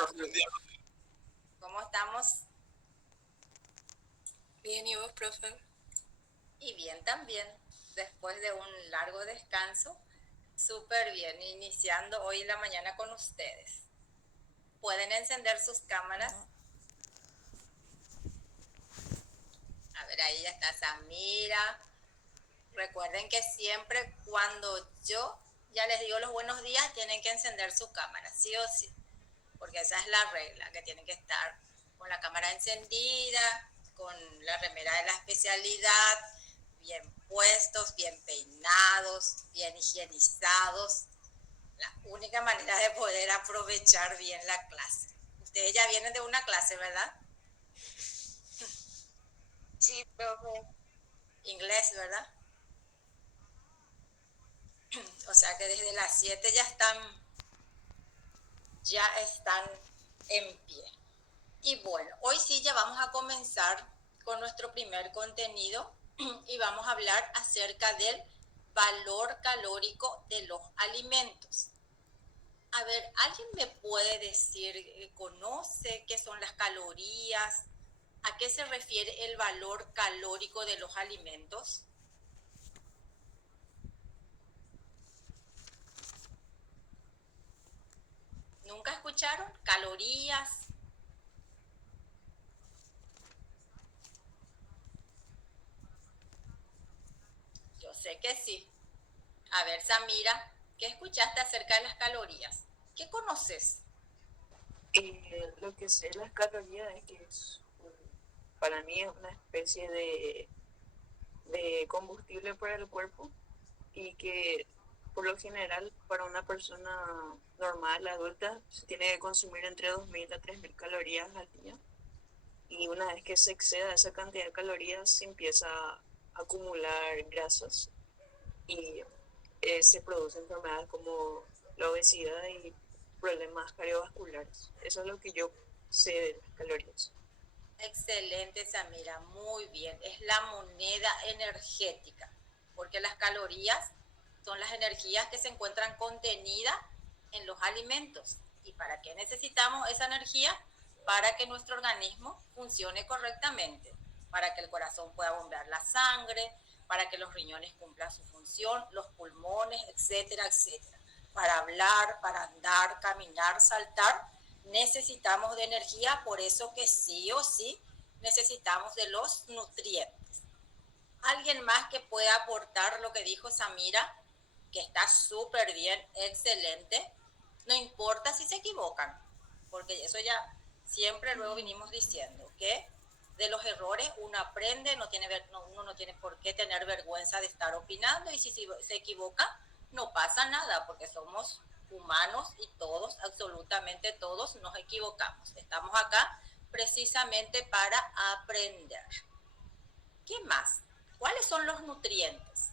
Buen día, profe. ¿Cómo estamos? Bien, ¿y vos, profe? Y bien también, después de un largo descanso, súper bien, iniciando hoy la mañana con ustedes. Pueden encender sus cámaras. A ver, ahí ya está Samira. Recuerden que siempre cuando yo ya les digo los buenos días, tienen que encender su cámara, sí o sí, porque esa es la regla, que tienen que estar con la cámara encendida, con la remera de la especialidad, bien puestos, bien peinados, bien higienizados. La única manera de poder aprovechar bien la clase. Ustedes ya vienen de una clase, ¿verdad? Sí, profe. Inglés, ¿verdad? O sea que desde las 7 ya están en pie. Y bueno, hoy sí ya vamos a comenzar con nuestro primer contenido y vamos a hablar acerca del valor calórico de los alimentos. A ver, ¿alguien me puede decir, conoce qué son las calorías? ¿A qué se refiere el valor calórico de los alimentos? ¿Nunca escucharon? Calorías. Yo sé que sí. A ver, Samira, ¿qué escuchaste acerca de las calorías? ¿Qué conoces? Lo que sé las calorías es que para mí es una especie de combustible para el cuerpo y que por lo general para una persona normal, adulta, se tiene que consumir entre 2.000 a 3.000 calorías al día y una vez que se exceda esa cantidad de calorías se empieza a acumular grasas y se producen enfermedades como la obesidad y problemas cardiovasculares. Eso es lo que yo sé de las calorías. Excelente, Samira, muy bien. Es la moneda energética, porque las calorías son las energías que se encuentran contenidas en los alimentos. ¿Y para qué necesitamos esa energía? Para que nuestro organismo funcione correctamente, para que el corazón pueda bombear la sangre, para que los riñones cumplan su función, los pulmones, etcétera, etcétera. Para hablar, para andar, caminar, saltar, necesitamos de energía, por eso que sí o sí necesitamos de los nutrientes. ¿Alguien más que pueda aportar lo que dijo Samira? Que está súper bien, excelente. No importa si se equivocan, porque eso ya siempre luego vinimos diciendo que de los errores uno aprende, uno no tiene por qué tener vergüenza de estar opinando y si se equivoca no pasa nada porque somos humanos y todos, absolutamente todos nos equivocamos. Estamos acá precisamente para aprender. ¿Qué más? ¿Cuáles son los nutrientes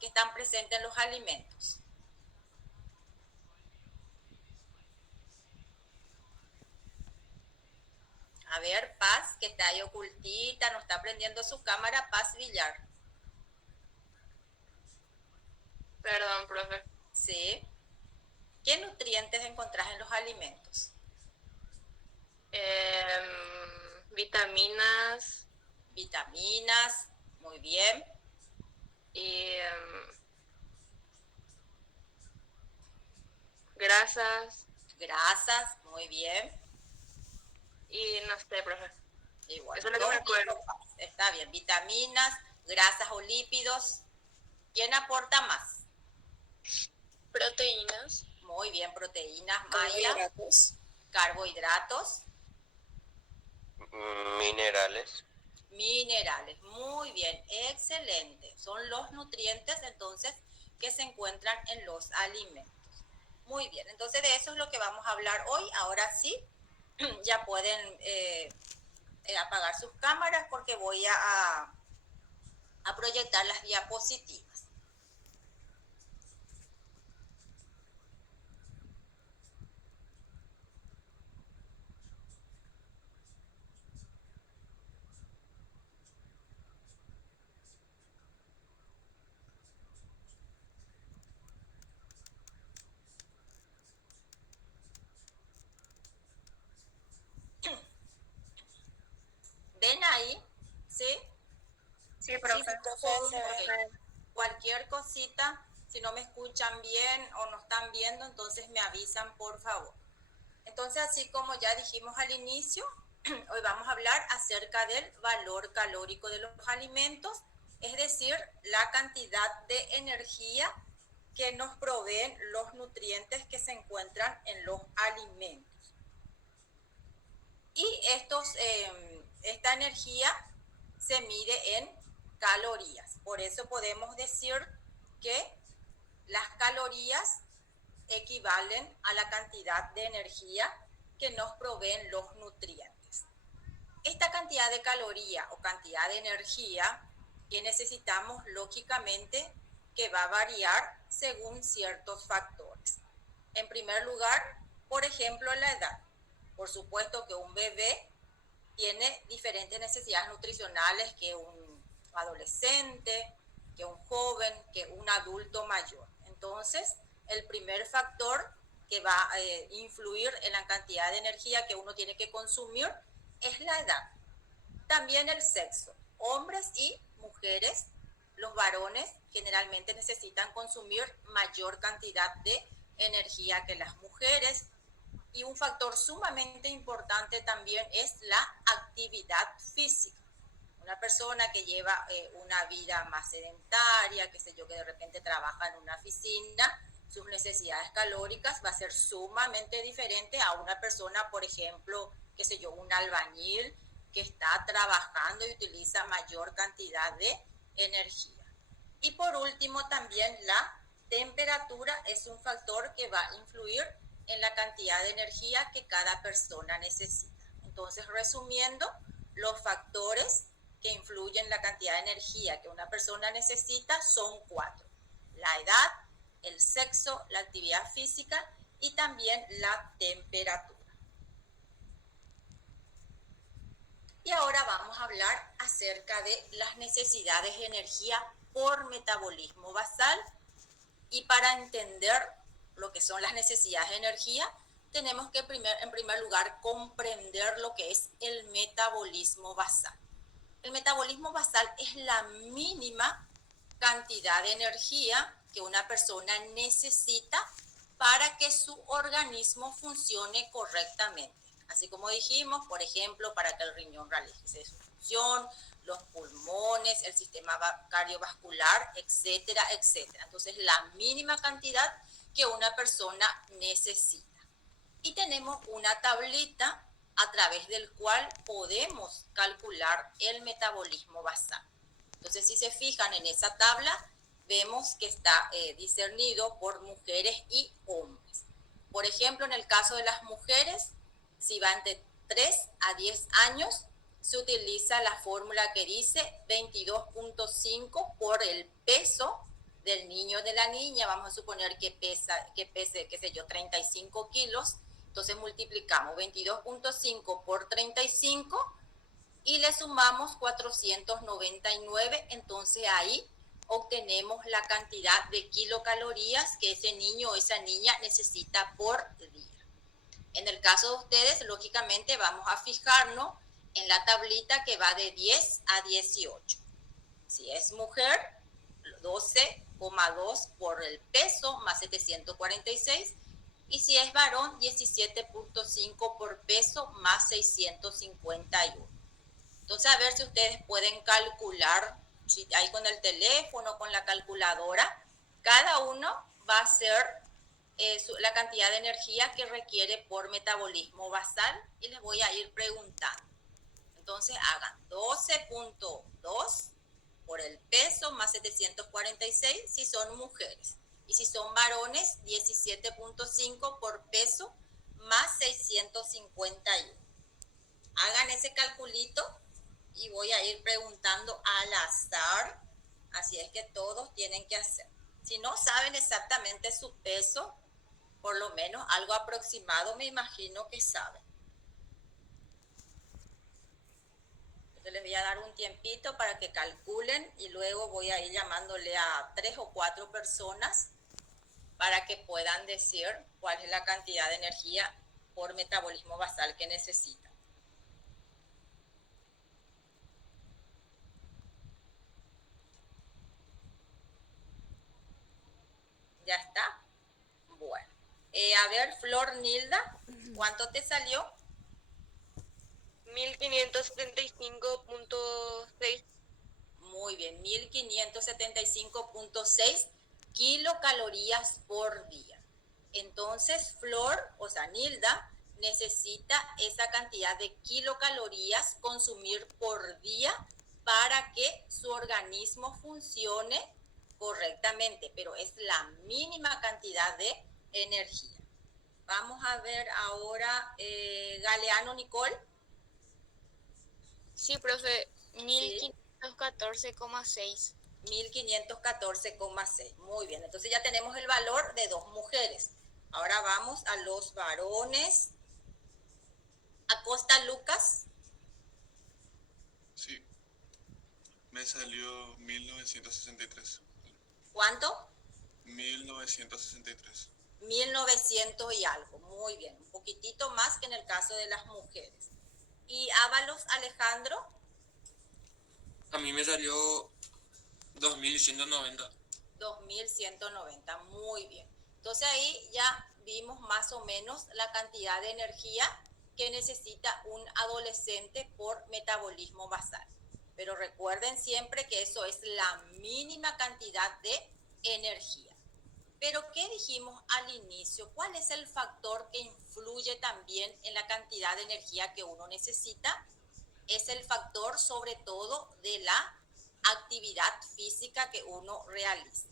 que están presentes en los alimentos? A ver, Paz, que está ahí ocultita, no está prendiendo su cámara, Paz Villar. Perdón, profe. ¿Sí? ¿Qué nutrientes encontrás en los alimentos? Vitaminas Vitaminas, muy bien. y grasas Grasas, muy bien. y no sé, profe. Y bueno, Eso es lo que me dos acuerdo. dijo Paz. Está bien. Vitaminas, grasas o lípidos. ¿Quién aporta más? Proteínas, Muy bien, proteínas, Maya. carbohidratos, Carbohidratos, Minerales. minerales. Muy bien, excelente. Son los nutrientes entonces que se encuentran en los alimentos. Muy bien, entonces de eso es lo que vamos a hablar hoy. Ahora sí, ya pueden apagar sus cámaras porque voy a proyectar las diapositivas. Ok. Cualquier cosita, si no me escuchan bien o no están viendo, entonces me avisan, por favor. Entonces, así como ya dijimos al inicio, hoy vamos a hablar acerca del valor calórico de los alimentos, es decir, la cantidad de energía que nos proveen los nutrientes que se encuentran en los alimentos. Y esta energía se mide en calorías. Por eso podemos decir que las calorías equivalen a la cantidad de energía que nos proveen los nutrientes. Esta cantidad de caloría o cantidad de energía que necesitamos, lógicamente, que va a variar según ciertos factores. En primer lugar, por ejemplo, la edad. Por supuesto que un bebé tiene diferentes necesidades nutricionales que un adolescente, que un joven, que un adulto mayor. Entonces, el primer factor que va a influir en la cantidad de energía que uno tiene que consumir es la edad. También el sexo. Hombres y mujeres, los varones generalmente necesitan consumir mayor cantidad de energía que las mujeres. Y un factor sumamente importante también es la actividad física. Una persona que lleva una vida más sedentaria, qué sé yo, que de repente trabaja en una oficina, sus necesidades calóricas va a ser sumamente diferente a una persona, por ejemplo, qué sé yo, un albañil que está trabajando y utiliza mayor cantidad de energía. Y por último, también la temperatura es un factor que va a influir en la cantidad de energía que cada persona necesita. Entonces, resumiendo, los factores que influyen en la cantidad de energía que una persona necesita son 4. La edad, el sexo, la actividad física y también la temperatura. Y ahora vamos a hablar acerca de las necesidades de energía por metabolismo basal. Y para entender lo que son las necesidades de energía, tenemos que en primer lugar comprender lo que es el metabolismo basal. El metabolismo basal es la mínima cantidad de energía que una persona necesita para que su organismo funcione correctamente. Así como dijimos, por ejemplo, para que el riñón realice su función, los pulmones, el sistema cardiovascular, etcétera, etcétera. Entonces, la mínima cantidad que una persona necesita. Y tenemos una tablita a través del cual podemos calcular el metabolismo basal. Entonces, si se fijan en esa tabla, vemos que está discernido por mujeres y hombres. Por ejemplo, en el caso de las mujeres, si van de 3 a 10 años, se utiliza la fórmula que dice 22.5 por el peso del niño o de la niña. Vamos a suponer que pese, qué sé yo, 35 kilos. Entonces multiplicamos 22.5 por 35 y le sumamos 499. Entonces ahí obtenemos la cantidad de kilocalorías que ese niño o esa niña necesita por día. En el caso de ustedes, lógicamente vamos a fijarnos en la tablita que va de 10 a 18. Si es mujer, 12,2 por el peso más 746. Y si es varón, 17.5 por peso más 651. Entonces, a ver si ustedes pueden calcular, si ahí con el teléfono, con la calculadora, cada uno va a ser la cantidad de energía que requiere por metabolismo basal y les voy a ir preguntando. Entonces, hagan 12.2 por el peso más 746 si son mujeres. Y si son varones, 17.5 por peso más 651. Hagan ese calculito y voy a ir preguntando al azar. Así es que todos tienen que hacer. Si no saben exactamente su peso, por lo menos algo aproximado me imagino que saben. Entonces les voy a dar un tiempito para que calculen y luego voy a ir llamándole a 3 o 4 personas para que puedan decir cuál es la cantidad de energía por metabolismo basal que necesitan. A ver, Flor Nilda, ¿cuánto te salió? 1575.6. Muy bien, 1575.6 kilocalorías por día. Entonces, Flor, o sea, Nilda, necesita esa cantidad de kilocalorías consumir por día para que su organismo funcione correctamente, pero es la mínima cantidad de energía. Vamos a ver ahora, Galeano Nicole. Sí, profe, Sí. 1514,6. 1514,6. Muy bien, entonces ya tenemos el valor de dos mujeres. Ahora vamos a los varones. Acosta Lucas. Sí, me salió 1963. ¿Cuánto? 1963. 1900 y algo. Muy bien, un poquitito más que en el caso de las mujeres. ¿Y Ábalos Alejandro? A mí me salió 2190. 2190, muy bien. Entonces ahí ya vimos más o menos la cantidad de energía que necesita un adolescente por metabolismo basal. Pero recuerden siempre que eso es la mínima cantidad de energía. Pero ¿qué dijimos al inicio? ¿Cuál es el factor que influye también en la cantidad de energía que uno necesita? Es el factor sobre todo de la actividad física que uno realiza.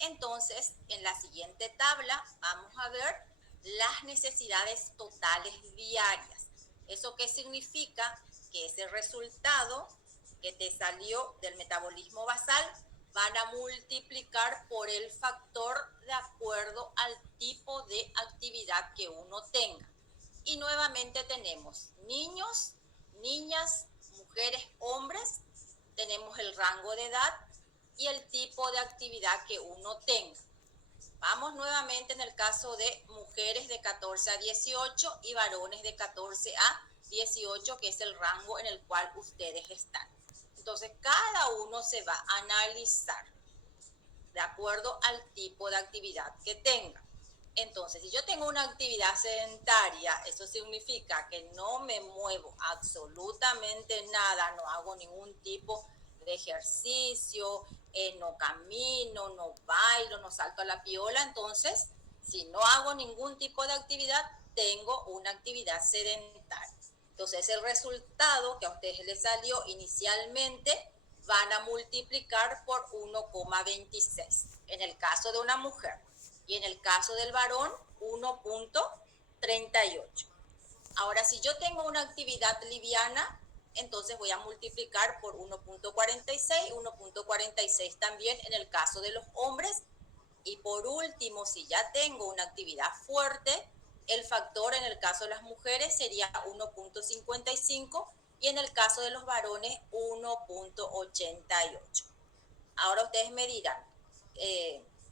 Entonces, en la siguiente tabla vamos a ver las necesidades totales diarias. ¿Eso qué significa? Que ese resultado que te salió del metabolismo basal van a multiplicar por el factor de acuerdo al tipo de actividad que uno tenga. Y nuevamente tenemos niños, niñas, mujeres, hombres, tenemos el rango de edad y el tipo de actividad que uno tenga. Vamos nuevamente en el caso de mujeres de 14 a 18 y varones de 14 a 18, que es el rango en el cual ustedes están. Entonces, cada uno se va a analizar de acuerdo al tipo de actividad que tenga. Entonces, si yo tengo una actividad sedentaria, eso significa que no me muevo absolutamente nada, no hago ningún tipo de ejercicio, no camino, no bailo, no salto a la piola. Entonces, si no hago ningún tipo de actividad, tengo una actividad sedentaria. Entonces, el resultado que a ustedes les salió inicialmente van a multiplicar por 1,26 en el caso de una mujer y en el caso del varón 1,38. Ahora, si yo tengo una actividad liviana, entonces voy a multiplicar por 1,46, 1,46 también en el caso de los hombres. Y por último, si ya tengo una actividad fuerte, el factor en el caso de las mujeres sería 1,55 y en el caso de los varones 1,88. Ahora ustedes me dirán,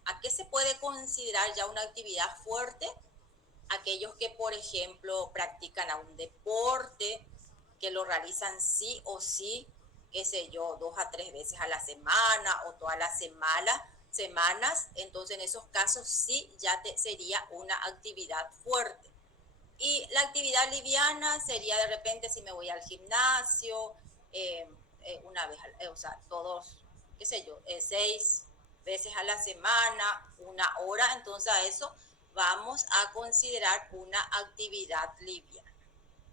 ¿a qué se puede considerar ya una actividad fuerte? Aquellos que, por ejemplo, practican a un deporte, que lo realizan sí o sí, qué sé yo, 2 a 3 veces a la semana o todas las semanas, entonces en esos casos sí ya sería una actividad fuerte. Y la actividad liviana sería de repente si me voy al gimnasio, una vez, o sea, todos, qué sé yo, 6 veces a la semana, 1 hora, entonces a eso vamos a considerar una actividad liviana.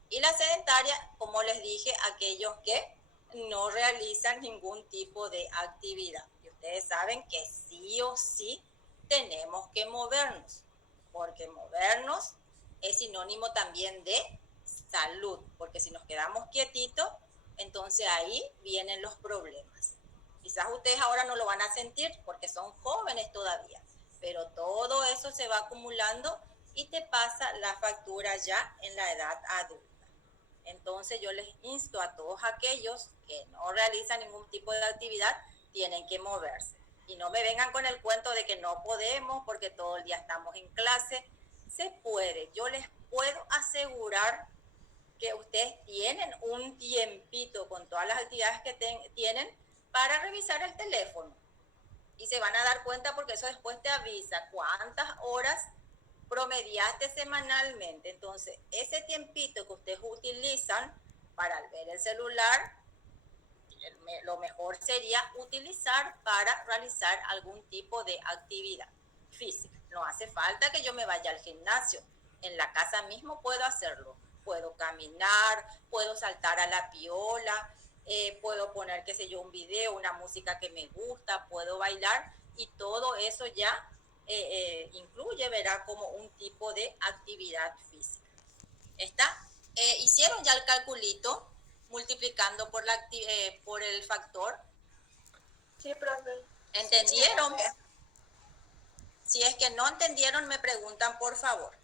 Y la sedentaria, como les dije, aquellos que no realizan ningún tipo de actividad. Y ustedes saben que sí o sí tenemos que movernos, porque movernos es sinónimo también de salud, porque si nos quedamos quietitos, entonces ahí vienen los problemas. Quizás ustedes ahora no lo van a sentir porque son jóvenes todavía, pero todo eso se va acumulando y te pasa la factura ya en la edad adulta. Entonces yo les insto a todos aquellos que no realizan ningún tipo de actividad, tienen que moverse. Y no me vengan con el cuento de que no podemos porque todo el día estamos en clase. Se puede, yo les puedo asegurar que ustedes tienen un tiempito con todas las actividades que tienen para revisar el teléfono. Y se van a dar cuenta porque eso después te avisa cuántas horas promediaste semanalmente. Entonces, ese tiempito que ustedes utilizan para ver el celular, lo mejor sería utilizar para realizar algún tipo de actividad física. No hace falta que yo me vaya al gimnasio. En la casa mismo puedo hacerlo. Puedo caminar, puedo saltar a la piola, puedo poner, qué sé yo, un video, una música que me gusta, puedo bailar y todo eso ya incluye, verá, como un tipo de actividad física. ¿Está? ¿Hicieron ya el calculito multiplicando por el factor? Sí, profe. ¿Entendieron? Si es que no entendieron, me preguntan, por favor.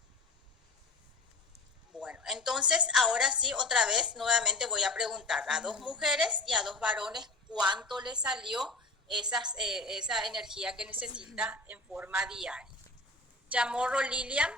Bueno, entonces ahora sí, otra vez, nuevamente voy a preguntar a 2 mujeres y a 2 varones cuánto les salió esa energía que necesita en forma diaria. Chamorro, Lilian.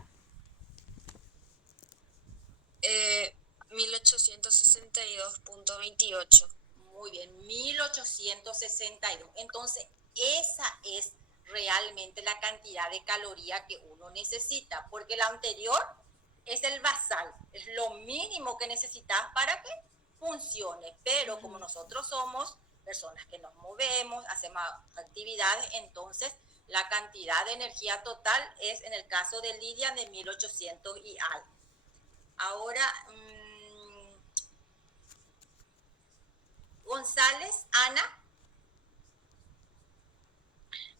1862.28. Muy bien, 1862. Entonces, esa es realmente la cantidad de calorías que uno necesita, porque la anterior es el basal, es lo mínimo que necesitas para que funcione. Pero como nosotros somos personas que nos movemos, hacemos actividades, entonces la cantidad de energía total es, en el caso de Lidia, de 1800 y algo. Ahora, González, Ana.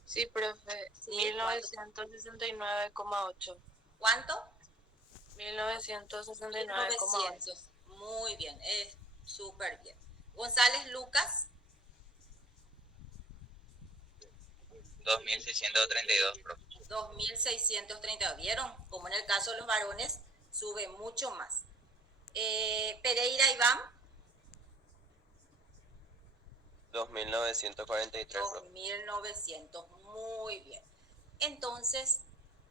Sí, profe. Sí, 1969,8. ¿Cuánto? 1969,8. 900. Muy bien, es súper bien. González, Lucas. 2632, profe. 2632. ¿Vieron? Como en el caso de los varones, sube mucho más. Pereira, Iván. 2943, profe. 2900. Muy bien. Entonces,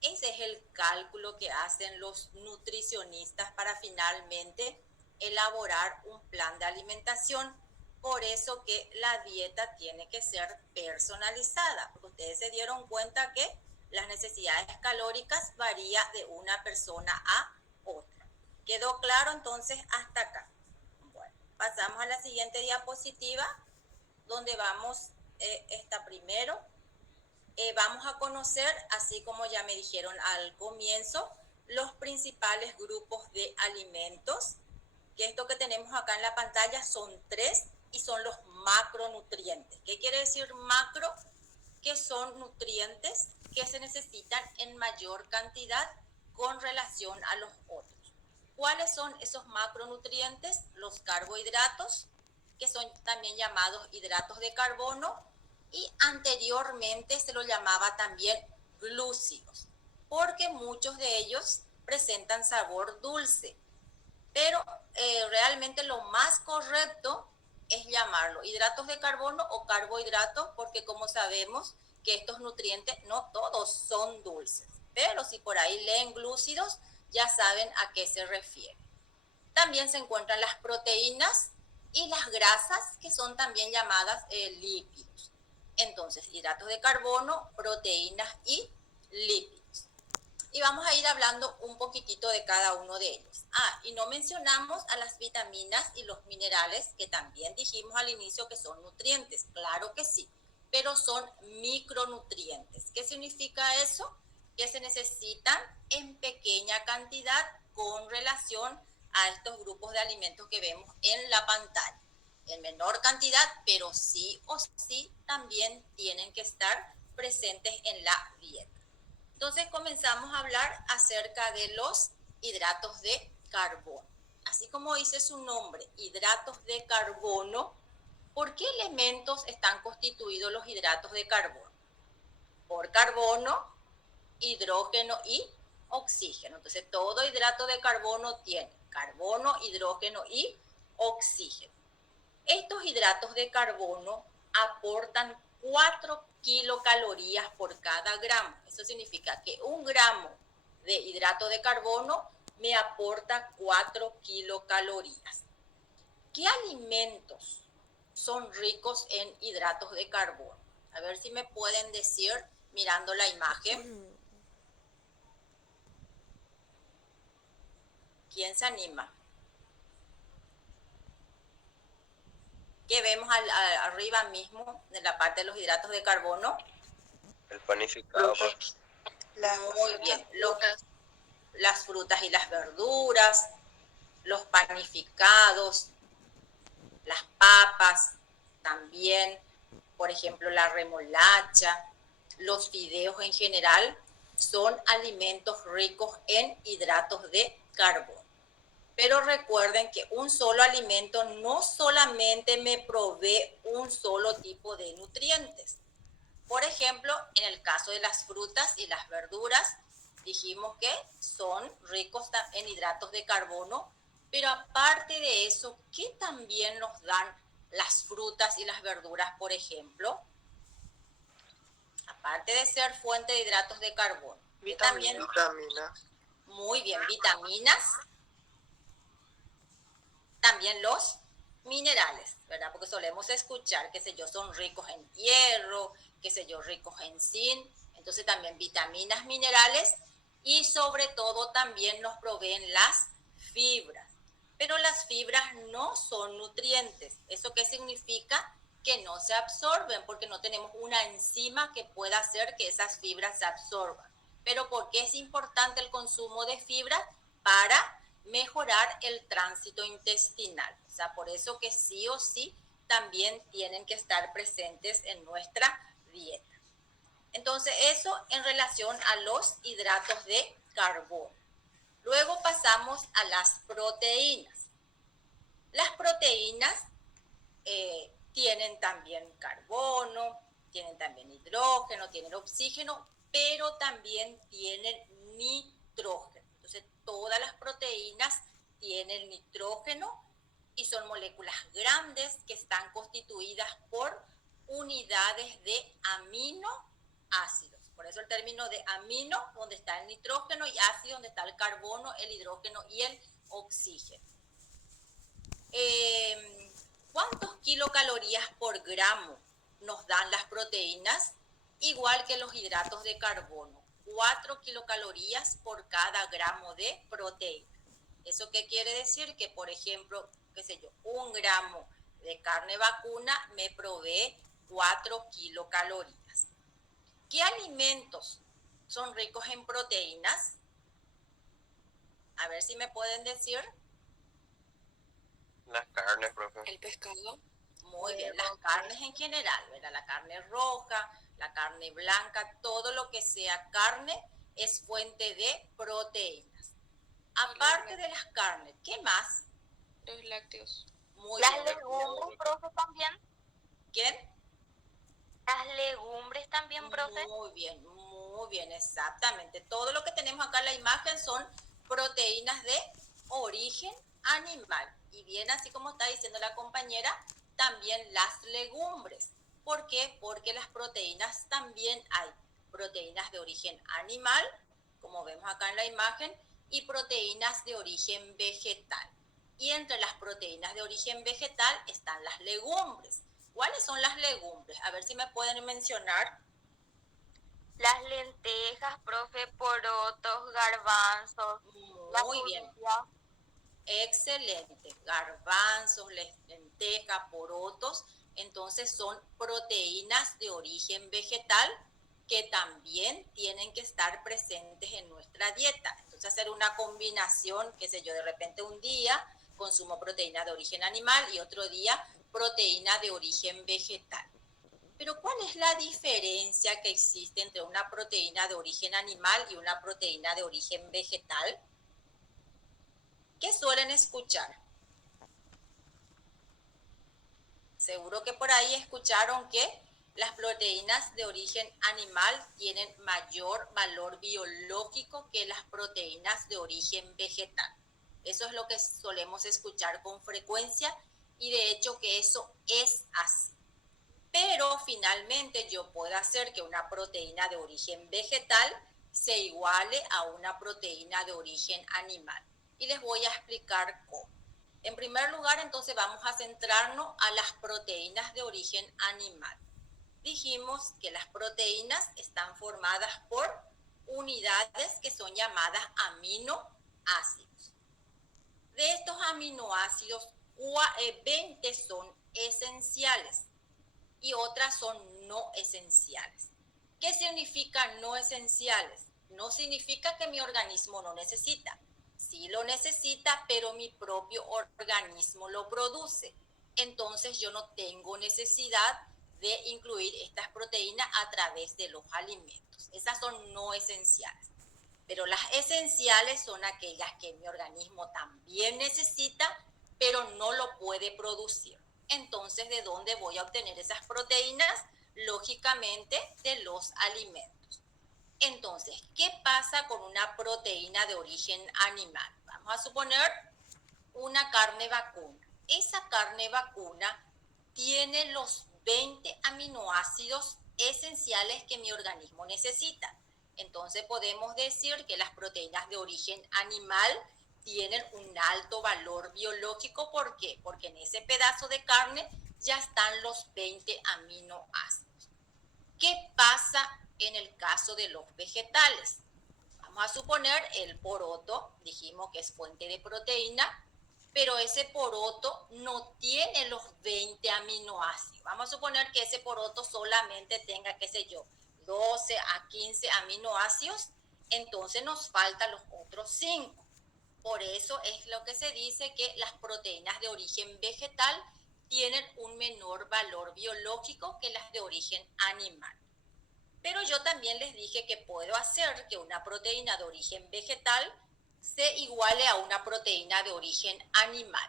ese es el cálculo que hacen los nutricionistas para finalmente elaborar un plan de alimentación. Por eso que la dieta tiene que ser personalizada, porque ustedes se dieron cuenta que las necesidades calóricas varían de una persona a otra. ¿Quedó claro entonces hasta acá? Bueno, pasamos a la siguiente diapositiva, donde vamos, esta primero. Vamos a conocer, así como ya me dijeron al comienzo, los principales grupos de alimentos, que esto que tenemos acá en la pantalla son 3 y son los macronutrientes. ¿Qué quiere decir macro? Que son nutrientes que se necesitan en mayor cantidad con relación a los otros. ¿Cuáles son esos macronutrientes? Los carbohidratos, que son también llamados hidratos de carbono, y anteriormente se lo llamaba también glúcidos, porque muchos de ellos presentan sabor dulce, pero realmente lo más correcto es llamarlo hidratos de carbono o carbohidratos, porque como sabemos que estos nutrientes no todos son dulces, pero si por ahí leen glúcidos, ya saben a qué se refiere. También se encuentran las proteínas y las grasas, que son también llamadas lípidos. Entonces, hidratos de carbono, proteínas y lípidos. Y vamos a ir hablando un poquitito de cada uno de ellos. Y no mencionamos a las vitaminas y los minerales, que también dijimos al inicio que son nutrientes. Claro que sí, pero son micronutrientes. ¿Qué significa eso? Que se necesitan en pequeña cantidad con relación a estos grupos de alimentos que vemos en la pantalla. En menor cantidad, pero sí o sí también tienen que estar presentes en la dieta. Entonces comenzamos a hablar acerca de los hidratos de carbono. Así como dice su nombre, hidratos de carbono, ¿por qué elementos están constituidos los hidratos de carbono? Por carbono, hidrógeno y oxígeno. Entonces todo hidrato de carbono tiene carbono, hidrógeno y oxígeno. Estos hidratos de carbono aportan 4 kilocalorías por cada gramo. Eso significa que 1 gramo de hidrato de carbono me aporta 4 kilocalorías. ¿Qué alimentos son ricos en hidratos de carbono? A ver si me pueden decir mirando la imagen. ¿Quién se anima? ¿Qué vemos arriba mismo, en la parte de los hidratos de carbono? El panificado, profe. Muy bien. Las frutas y las verduras, los panificados, las papas, también, por ejemplo, la remolacha, los fideos en general, son alimentos ricos en hidratos de carbono. Pero recuerden que un solo alimento no solamente me provee un solo tipo de nutrientes. Por ejemplo, en el caso de las frutas y las verduras, dijimos que son ricos en hidratos de carbono, pero aparte de eso, ¿qué también nos dan las frutas y las verduras, por ejemplo? Aparte de ser fuente de hidratos de carbono. Vitaminas. Muy bien, vitaminas. También los minerales, ¿verdad? Porque solemos escuchar, qué sé yo, son ricos en hierro, qué sé yo, ricos en zinc. Entonces también vitaminas, minerales y sobre todo también nos proveen las fibras. Pero las fibras no son nutrientes. ¿Eso qué significa? Que no se absorben porque no tenemos una enzima que pueda hacer que esas fibras se absorban. Pero ¿por qué es importante el consumo de fibras? Para mejorar el tránsito intestinal. O sea, por eso que sí o sí también tienen que estar presentes en nuestra dieta. Entonces, eso en relación a los hidratos de carbono. Luego pasamos a las proteínas. Las proteínas tienen también carbono, tienen también hidrógeno, tienen oxígeno, pero también tienen nitrógeno. Entonces, todas las proteínas tienen nitrógeno y son moléculas grandes que están constituidas por unidades de aminoácidos. Por eso el término de amino, donde está el nitrógeno, y ácido, donde está el carbono, el hidrógeno y el oxígeno. ¿Cuántos kilocalorías por gramo nos dan las proteínas? Igual que los hidratos de carbono, 4 kilocalorías por cada gramo de proteína. ¿Eso qué quiere decir? Que, por ejemplo, qué sé yo, 1 gramo de carne vacuna me provee 4 kilocalorías. ¿Qué alimentos son ricos en proteínas? A ver si me pueden decir. Las carnes, profe. El pescado. Muy bien, las carnes en general, ¿verdad? La carne roja, la carne blanca, todo lo que sea carne es fuente de proteínas. Aparte de las carnes, ¿qué más? Los lácteos. Muy Las bien. legumbres, profe, también. ¿Quién? Las legumbres también, profe. Muy bien, exactamente. Todo lo que tenemos acá en la imagen son proteínas de origen animal. Y bien, así como está diciendo la compañera, también las legumbres. ¿Por qué? Porque las proteínas también hay proteínas de origen animal, como vemos acá en la imagen, y proteínas de origen vegetal. Y entre las proteínas de origen vegetal están las legumbres. ¿Cuáles son las legumbres? A ver si me pueden mencionar. Las lentejas, profe, porotos, garbanzos. Muy bien. Excelente. Garbanzos, lentejas, porotos. Entonces son proteínas de origen vegetal que también tienen que estar presentes en nuestra dieta. Entonces hacer una combinación, qué sé yo, de repente un día consumo proteína de origen animal y otro día proteína de origen vegetal. Pero ¿cuál es la diferencia que existe entre una proteína de origen animal y una proteína de origen vegetal? ¿Qué suelen escuchar? Seguro que por ahí escucharon que las proteínas de origen animal tienen mayor valor biológico que las proteínas de origen vegetal. Eso es lo que solemos escuchar con frecuencia y de hecho que eso es así. Pero finalmente yo puedo hacer que una proteína de origen vegetal se iguale a una proteína de origen animal. Y les voy a explicar cómo. En primer lugar, entonces vamos a centrarnos a las proteínas de origen animal. Dijimos que las proteínas están formadas por unidades que son llamadas aminoácidos. aminoácidos, 20 son esenciales y otras son no esenciales. ¿Qué significa no esenciales? No significa que mi organismo no necesita. Sí lo necesita, pero mi propio organismo lo produce. Entonces yo no tengo necesidad de incluir estas proteínas a través de los alimentos. Esas son no esenciales. Pero las esenciales son aquellas que mi organismo también necesita, pero no lo puede producir. Entonces, ¿de dónde voy a obtener esas proteínas? Lógicamente, de los alimentos. Entonces, ¿qué pasa con una proteína de origen animal? Vamos a suponer una carne vacuna. Esa carne vacuna tiene los 20 aminoácidos esenciales que mi organismo necesita. Entonces podemos decir que las proteínas de origen animal tienen un alto valor biológico. ¿Por qué? Porque en ese pedazo de carne ya están los 20 aminoácidos. ¿Qué pasa en el caso de los vegetales? Vamos a suponer el poroto, dijimos que es fuente de proteína, pero ese poroto no tiene los 20 aminoácidos. Vamos a suponer que ese poroto solamente tenga, qué sé yo, 12 a 15 aminoácidos, entonces nos faltan los otros 5. Por eso es lo que se dice que las proteínas de origen vegetal tienen un menor valor biológico que las de origen animal. Pero yo también les dije que puedo hacer que una proteína de origen vegetal se iguale a una proteína de origen animal.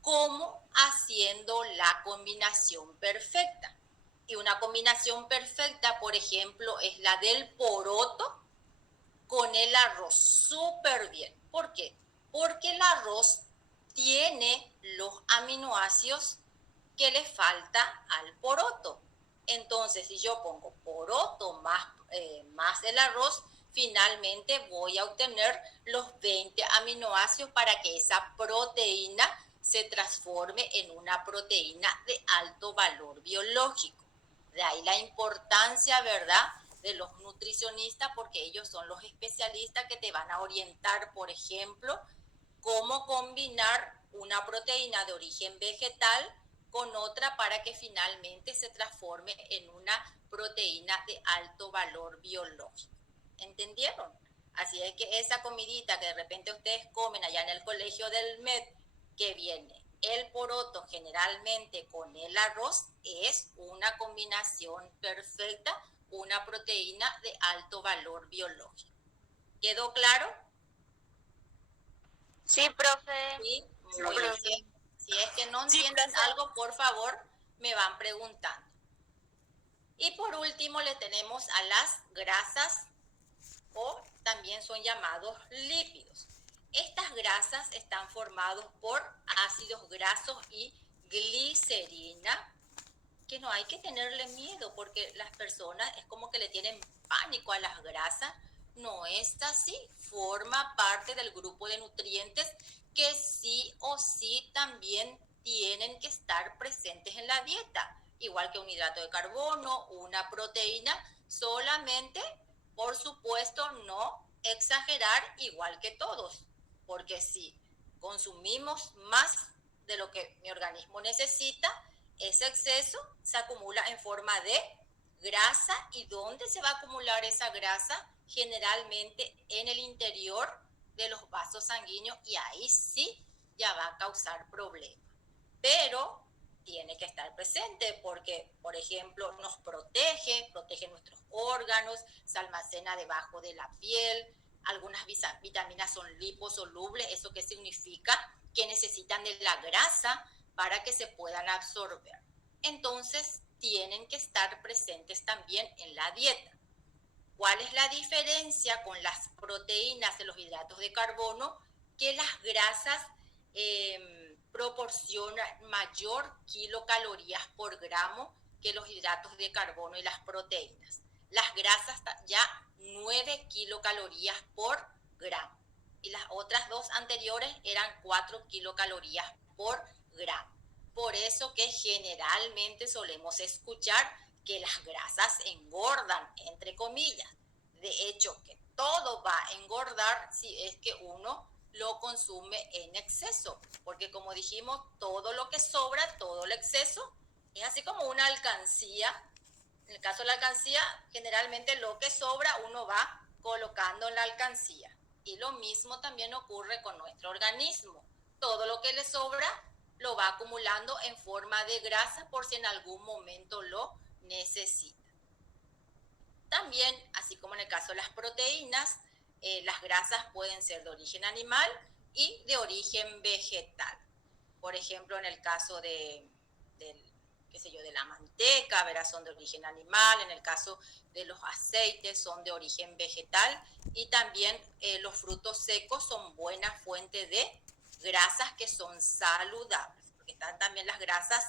¿Cómo? Haciendo la combinación perfecta. Y una combinación perfecta, por ejemplo, es la del poroto con el arroz. Súper bien. ¿Por qué? Porque el arroz tiene los aminoácidos que le falta al poroto. Entonces, si yo pongo poroto más el arroz, finalmente voy a obtener los 20 aminoácidos para que esa proteína se transforme en una proteína de alto valor biológico. De ahí la importancia, ¿verdad?, de los nutricionistas, porque ellos son los especialistas que te van a orientar, por ejemplo, cómo combinar una proteína de origen vegetal con otra para que finalmente se transforme en una proteína de alto valor biológico. ¿Entendieron? Así es que esa comidita que de repente ustedes comen allá en el colegio del MED, que viene el poroto generalmente con el arroz, es una combinación perfecta, una proteína de alto valor biológico. ¿Quedó claro? Sí, profe. Sí, muy bien. Si es que no entienden algo, por favor, me van preguntando. Y por último le tenemos a las grasas, o también son llamados lípidos. Estas grasas están formadas por ácidos grasos y glicerina, que no hay que tenerle miedo porque las personas es como que le tienen pánico a las grasas. No es así, forma parte del grupo de nutrientes que sí o sí también tienen que estar presentes en la dieta, igual que un hidrato de carbono, una proteína, solamente, por supuesto, no exagerar igual que todos, porque si consumimos más de lo que mi organismo necesita, ese exceso se acumula en forma de grasa. ¿Y dónde se va a acumular esa grasa? Generalmente en el interior de los vasos sanguíneos, y ahí sí ya va a causar problemas. Pero tiene que estar presente porque, por ejemplo, nos protege nuestros órganos, se almacena debajo de la piel. Algunas vitaminas son liposolubles. ¿Eso qué significa? Que necesitan de la grasa para que se puedan absorber. Entonces, tienen que estar presentes también en la dieta. ¿Cuál es la diferencia con las proteínas de los hidratos de carbono? Que las grasas proporcionan mayor kilocalorías por gramo que los hidratos de carbono y las proteínas. Las grasas ya 9 kilocalorías por gramo. Y las otras dos anteriores eran 4 kilocalorías por gramo. Por eso que generalmente solemos escuchar que las grasas engordan, entre comillas. De hecho, que todo va a engordar si es que uno lo consume en exceso, porque como dijimos, todo lo que sobra, todo el exceso, es así como una alcancía. En el caso de la alcancía, generalmente lo que sobra uno va colocando en la alcancía. Y lo mismo también ocurre con nuestro organismo. Todo lo que le sobra lo va acumulando en forma de grasa por si en algún momento lo necesita. También, así como en el caso de las proteínas, las grasas pueden ser de origen animal y de origen vegetal. Por ejemplo, en el caso de la manteca, ¿verdad? Son de origen animal. En el caso de los aceites son de origen vegetal. Y también los frutos secos son buena fuente de grasas que son saludables. Porque están también las grasas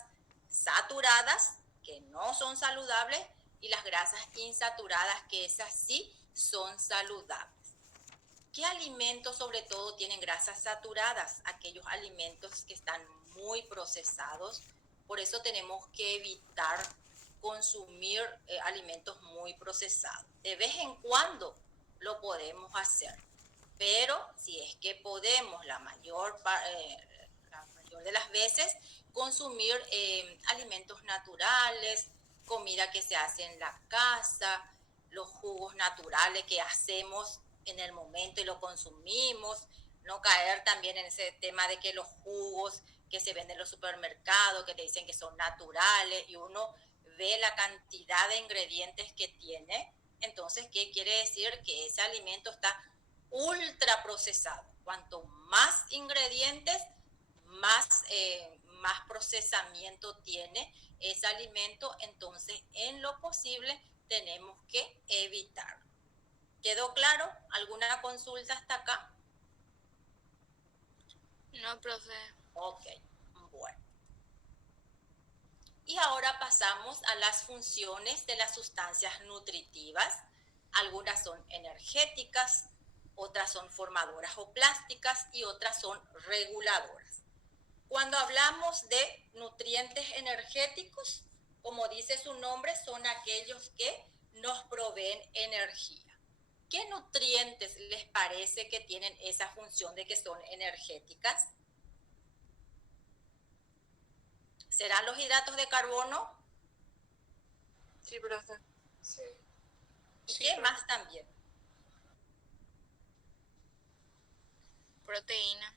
saturadas, que no son saludables, y las grasas insaturadas, que esas sí son saludables. ¿Qué alimentos sobre todo tienen grasas saturadas? Aquellos alimentos que están muy procesados. Por eso tenemos que evitar consumir alimentos muy procesados. De vez en cuando lo podemos hacer, pero si es que podemos la mayor de las veces consumir alimentos naturales, comida que se hace en la casa, los jugos naturales que hacemos en el momento y lo consumimos, no caer también en ese tema de que los jugos que se venden en los supermercados, que te dicen que son naturales, y uno ve la cantidad de ingredientes que tiene. Entonces, ¿qué quiere decir? Que ese alimento está ultra procesado. Cuanto más ingredientes, más procesamiento tiene ese alimento. Entonces, en lo posible, tenemos que evitarlo. ¿Quedó claro? ¿Alguna consulta hasta acá? No, profe. Ok, bueno. Y ahora pasamos a las funciones de las sustancias nutritivas. Algunas son energéticas, otras son formadoras o plásticas y otras son reguladoras. Cuando hablamos de nutrientes energéticos, como dice su nombre, son aquellos que nos proveen energía. ¿Qué nutrientes les parece que tienen esa función de que son energéticas? ¿Serán los hidratos de carbono? Sí, profe. Sí. ¿Y Sí, qué profe. más también? Proteína.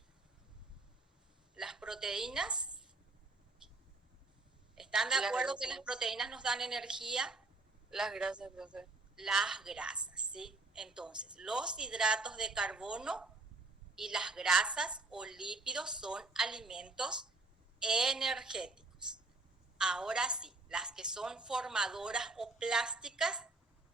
Las proteínas. ¿Están de acuerdo que las proteínas nos dan energía? Las grasas, profe. Las grasas, ¿sí? Entonces, los hidratos de carbono y las grasas o lípidos son alimentos energéticos. Ahora sí, las que son formadoras o plásticas,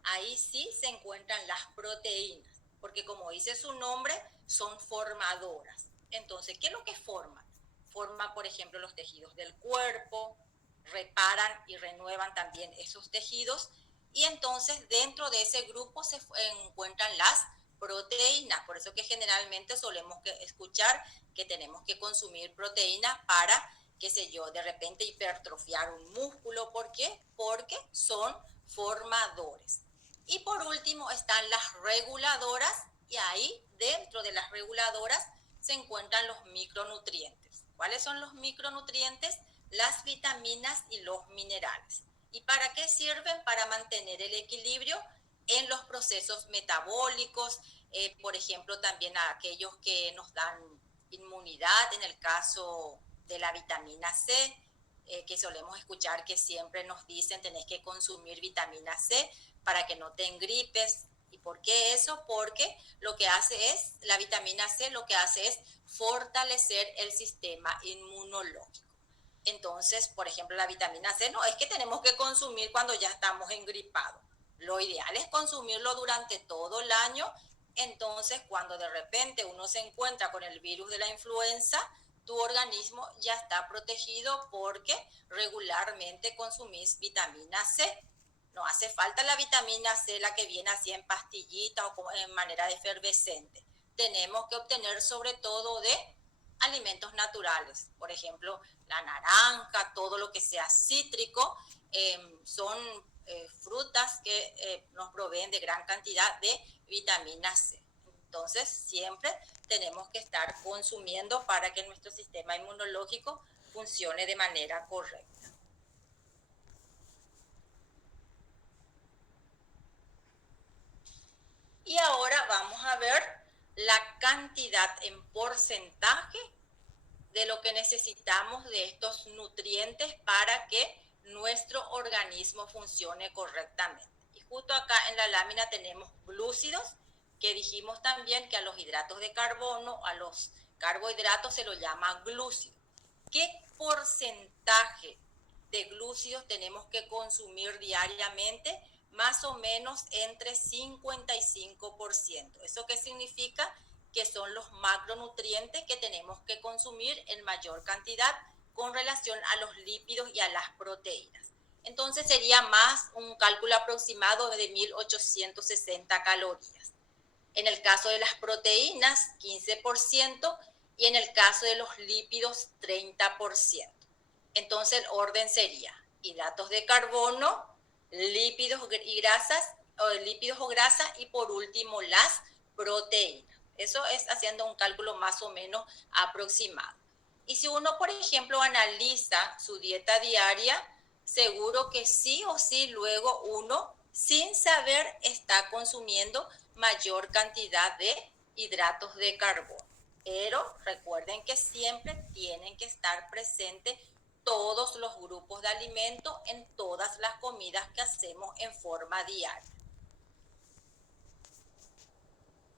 ahí sí se encuentran las proteínas, porque como dice su nombre, son formadoras. Entonces, ¿qué es lo que forman? Forman, por ejemplo, los tejidos del cuerpo, reparan y renuevan también esos tejidos, y entonces dentro de ese grupo se encuentran las proteínas. Por eso que generalmente solemos escuchar que tenemos que consumir proteínas para, qué sé yo, de repente hipertrofiar un músculo. ¿Por qué? Porque son formadores. Y por último están las reguladoras, y ahí dentro de las reguladoras se encuentran los micronutrientes. ¿Cuáles son los micronutrientes? Las vitaminas y los minerales. ¿Y para qué sirven? Para mantener el equilibrio en los procesos metabólicos, por ejemplo, también a aquellos que nos dan inmunidad, en el caso de la vitamina C, que solemos escuchar que siempre nos dicen tenés que consumir vitamina C para que no te engripes. ¿Y por qué eso? Porque lo que hace es, la vitamina C lo que hace es fortalecer el sistema inmunológico. Entonces, por ejemplo, la vitamina C no es que tenemos que consumir cuando ya estamos engripados. Lo ideal es consumirlo durante todo el año. Entonces, cuando de repente uno se encuentra con el virus de la influenza, tu organismo ya está protegido porque regularmente consumís vitamina C. No hace falta la vitamina C, la que viene así en pastillita o en manera de efervescente. Tenemos que obtener sobre todo de alimentos naturales. Por ejemplo, la naranja, todo lo que sea cítrico, son frutas que nos proveen de gran cantidad de vitamina C. Entonces, siempre tenemos que estar consumiendo para que nuestro sistema inmunológico funcione de manera correcta. Y ahora vamos a ver la cantidad en porcentaje de lo que necesitamos de estos nutrientes para que nuestro organismo funcione correctamente. Y justo acá en la lámina tenemos glúcidos, que dijimos también que a los hidratos de carbono, a los carbohidratos se los llama glúcidos. ¿Qué porcentaje de glúcidos tenemos que consumir diariamente? Más o menos entre 55%. ¿Eso qué significa? Que son los macronutrientes que tenemos que consumir en mayor cantidad con relación a los lípidos y a las proteínas. Entonces sería más un cálculo aproximado de 1860 calorías. En el caso de las proteínas, 15%, y en el caso de los lípidos, 30%. Entonces el orden sería hidratos de carbono, lípidos y grasas, o lípidos o grasas, y por último las proteínas. Eso es haciendo un cálculo más o menos aproximado. Y si uno, por ejemplo, analiza su dieta diaria, seguro que sí o sí luego uno, sin saber, está consumiendo mayor cantidad de hidratos de carbono. Pero recuerden que siempre tienen que estar presentes todos los grupos de alimentos en todas las comidas que hacemos en forma diaria.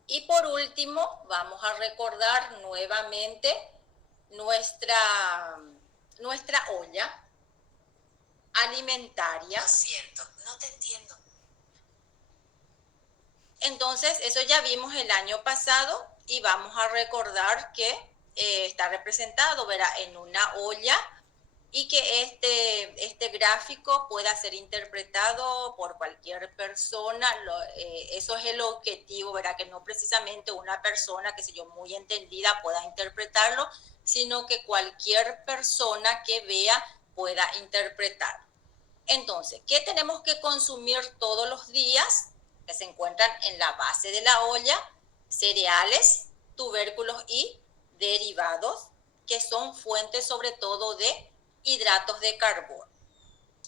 Y por último, vamos a recordar nuevamente nuestra olla alimentaria. Lo siento, no te entiendo. Entonces, eso ya vimos el año pasado y vamos a recordar que está representado, ¿verdad?, en una olla, y que este gráfico pueda ser interpretado por cualquier persona. Eso es el objetivo, ¿verdad?, que no precisamente una persona, qué sé yo, muy entendida pueda interpretarlo, sino que cualquier persona que vea pueda interpretarlo. Entonces, ¿qué tenemos que consumir todos los días? Que se encuentran en la base de la olla: cereales, tubérculos y derivados, que son fuentes sobre todo de hidratos de carbono.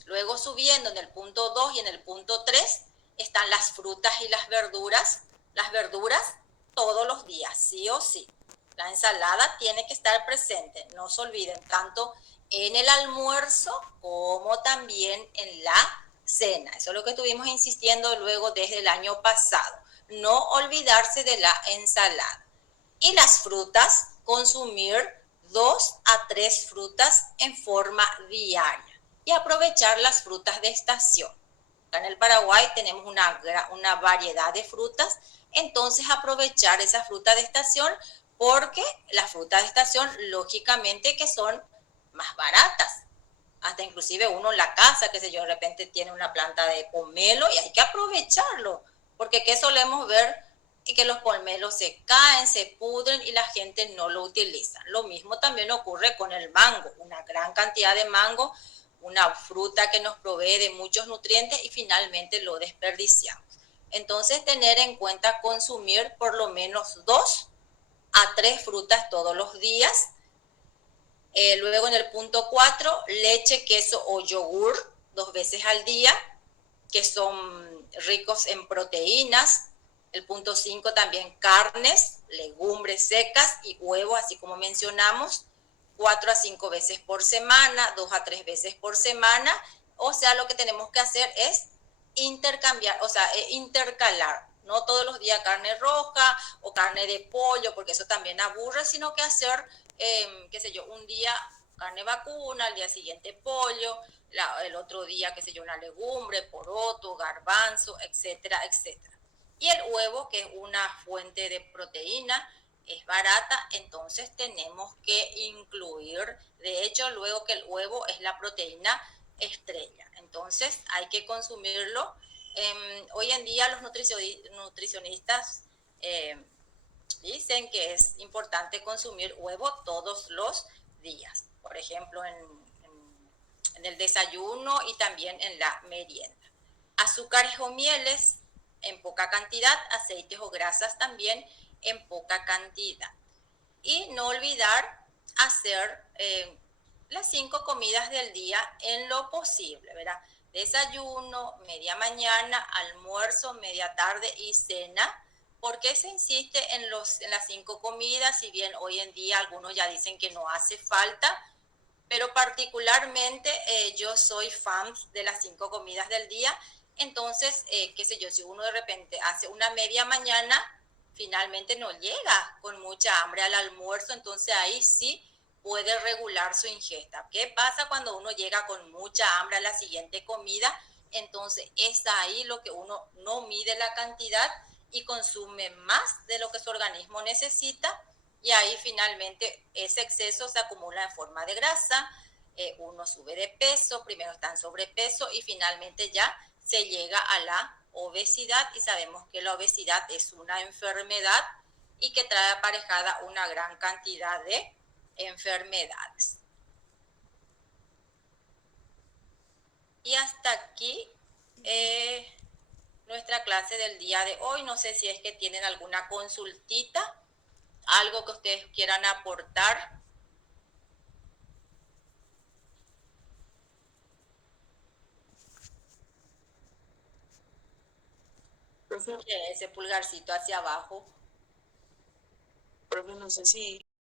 Luego, subiendo en el punto 2 y en el punto 3, están las frutas y las verduras. Las verduras todos los días, sí o sí. La ensalada tiene que estar presente, no se olviden, tanto en el almuerzo como también en la cena. Eso es lo que estuvimos insistiendo luego desde el año pasado. No olvidarse de la ensalada. Y las frutas, consumir 2 a 3 frutas en forma diaria y aprovechar las frutas de estación. Acá en el Paraguay tenemos una variedad de frutas, entonces aprovechar esa fruta de estación, porque las frutas de estación lógicamente que son más baratas. Hasta inclusive uno en la casa, qué sé yo, de repente tiene una planta de pomelo y hay que aprovecharlo, porque ¿qué solemos ver? Y que los pomelos se caen, se pudren y la gente no lo utiliza. Lo mismo también ocurre con el mango, una gran cantidad de mango, una fruta que nos provee de muchos nutrientes y finalmente lo desperdiciamos. Entonces, tener en cuenta consumir por lo menos 2 a 3 frutas todos los días. Luego en el punto 4, leche, queso o yogur 2 veces al día, que son ricos en proteínas. El punto 5 también carnes, legumbres secas y huevos, así como mencionamos, 4 a 5 veces por semana, 2 a 3 veces por semana. O sea, lo que tenemos que hacer es intercalar. No todos los días carne roja o carne de pollo, porque eso también aburre, sino que hacer, qué sé yo, un día carne vacuna, al día siguiente pollo, el otro día, qué sé yo, una legumbre, poroto, garbanzo, etcétera, etcétera. Y el huevo, que es una fuente de proteína, es barata, entonces tenemos que incluir, de hecho, luego que el huevo es la proteína estrella. Entonces hay que consumirlo. Hoy en día los nutricionistas dicen que es importante consumir huevo todos los días. Por ejemplo, en el desayuno y también en la merienda. Azúcares o mieles en poca cantidad, aceites o grasas también en poca cantidad. Y no olvidar hacer las 5 comidas del día en lo posible, ¿verdad? Desayuno, media mañana, almuerzo, media tarde y cena. ¿Por qué se insiste en las 5 comidas? Si bien hoy en día algunos ya dicen que no hace falta, pero particularmente yo soy fan de las 5 comidas del día. Entonces, qué sé yo, si uno de repente hace una media mañana, finalmente no llega con mucha hambre al almuerzo, entonces ahí sí puede regular su ingesta. ¿Qué pasa cuando uno llega con mucha hambre a la siguiente comida? Entonces es ahí lo que uno no mide la cantidad y consume más de lo que su organismo necesita, y ahí finalmente ese exceso se acumula en forma de grasa, uno sube de peso, primero está en sobrepeso y finalmente ya se llega a la obesidad, y sabemos que la obesidad es una enfermedad y que trae aparejada una gran cantidad de enfermedades. Y hasta aquí nuestra clase del día de hoy. No sé si es que tienen alguna consultita, algo que ustedes quieran aportar. Profe, Ese pulgarcito hacia abajo. profe, no sé si